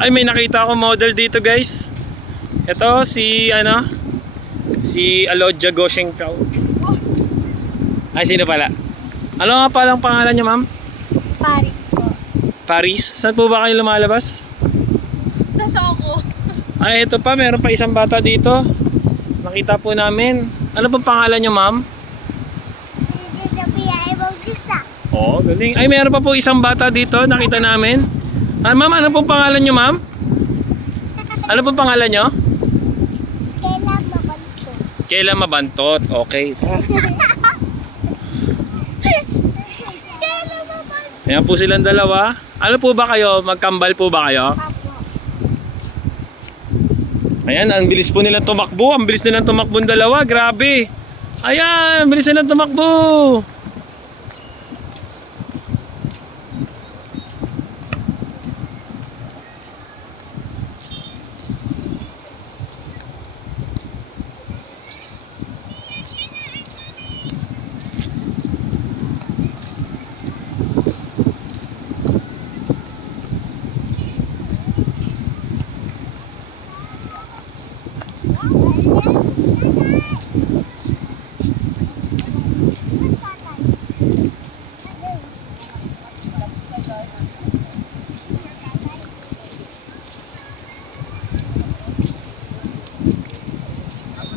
Ay, may nakita ako model dito, guys. Ito si si Alodja Gosheng Chow. Ay, sino pala? Ano nga palang pangalan niyo, ma'am? Paris po. Paris. Saan po ba kayo lumalabas? Sa Soko. Ay, ito pa, meron pa isang bata dito. Nakita po namin. Ano pong pangalan niyo, ma'am? Oh, galing. Ay, meron pa po isang bata dito, nakita namin. Ah, ma'am, ano pong pangalan niyo, ma'am? Ano pong pangalan niyo? Kailan mabanto? Kayla Mabantot. Okay. Kailan mabanto? Ayan po silang dalawa. Ano po ba kayo? Magkambal po ba kayo? Apo. Ayan, ang bilis po nilang tumakbo. Ang bilis nilang tumakbo ng dalawa. Grabe. Ayan, ang bilis nilang tumakbo.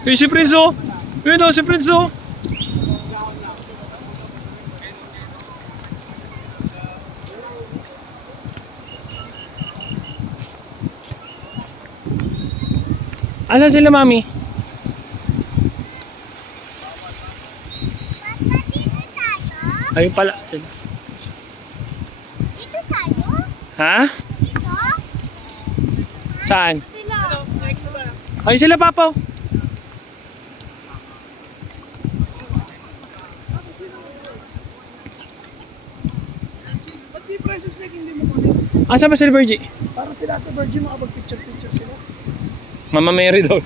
Hey, si Prinzo! Yun o, si Prinzo! Asan sila, mami? Papa, dito tayo? Ayun pala. Sila. Dito tayo? Ha? Dito? Saan? Sila. Ayun sila, Papaw. Ba't si Precious Lake hindi mo kunin? Asan ba sila, Virgie? Para sila ito, Virgin, makapag-picture-picture sila. Mama Mary daw.